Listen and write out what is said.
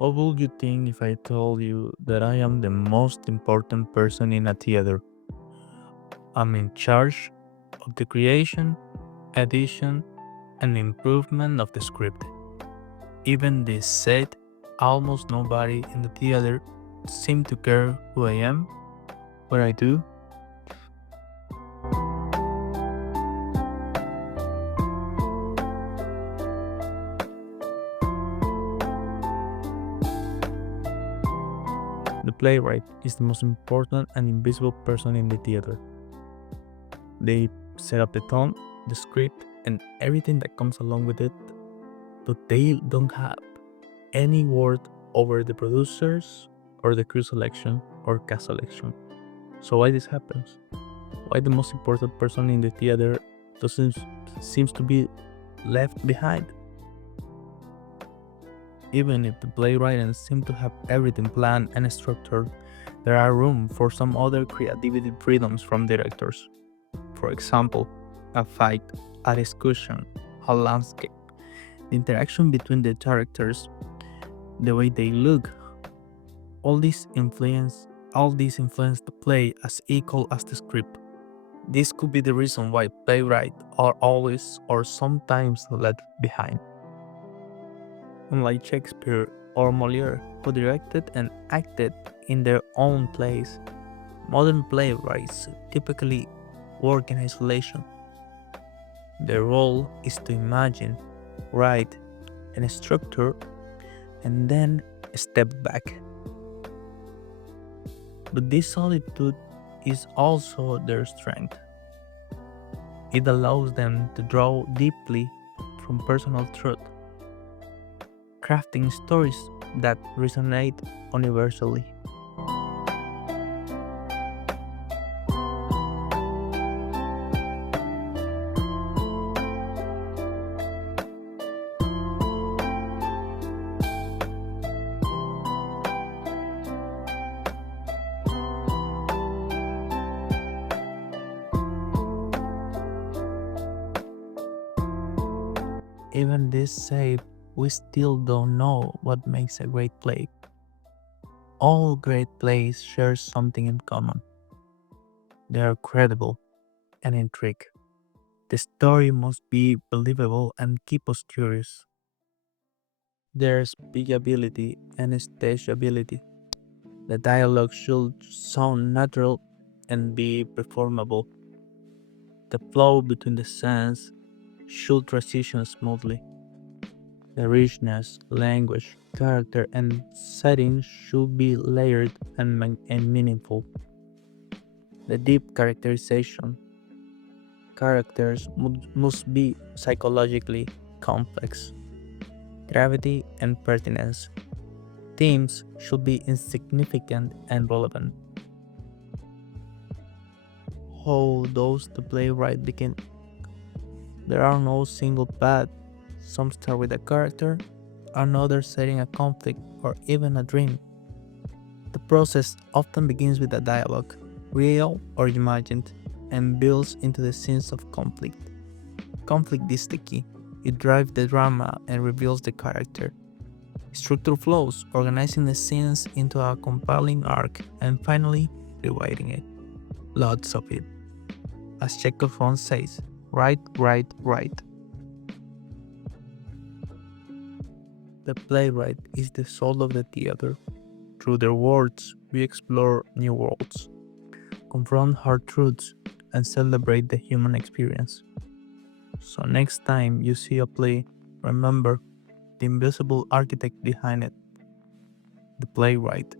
What would you think if I told you that I am the most important person in a theater? I'm in charge of the creation, edition, and improvement of the script. Even this said, almost nobody in the theater seemed to care who I am, what I do. The playwright is the most important and invisible person in the theater. They set up the tone, the script, and everything that comes along with it, but they don't have any word over the producers or the crew selection or cast selection. So why this happens? Why the most important person in the theater doesn't seems to be left behind? Even if the playwright seem to have everything planned and structured, there are room for some other creativity freedoms from directors. For example, a fight, a discussion, a landscape, the interaction between the characters, the way they look, all these influence the play as equal as the script. This could be the reason why playwrights are always or sometimes left behind. Unlike Shakespeare or Moliere, who directed and acted in their own plays, modern playwrights typically work in isolation. Their role is to imagine, write, and structure, and then step back. But this solitude is also their strength. It allows them to draw deeply from personal truth, crafting stories that resonate universally. Even this said, we still don't know what makes a great play. All great plays share something in common. They are credible and intriguing. The story must be believable and keep us curious. There's speakability and stage ability. The dialogue should sound natural and be performable. The flow between the scenes should transition smoothly. The richness, language, character, and setting should be layered and meaningful. The deep characterization. Characters must be psychologically complex. Gravity and pertinence. Themes should be insignificant and relevant. How does the playwright begin? There are no single path. Some start with a character, another setting a conflict or even a dream. The process often begins with a dialogue, real or imagined, and builds into the scenes of conflict. Conflict is the key. It drives the drama and reveals the character. Structure flows, organizing the scenes into a compelling arc, and finally, rewriting it. Lots of it. As Chekhov once says, write, write, write. The playwright is the soul of the theater. Through their words, we explore new worlds, confront hard truths, and celebrate the human experience. So, next time you see a play, remember the invisible architect behind it, the playwright.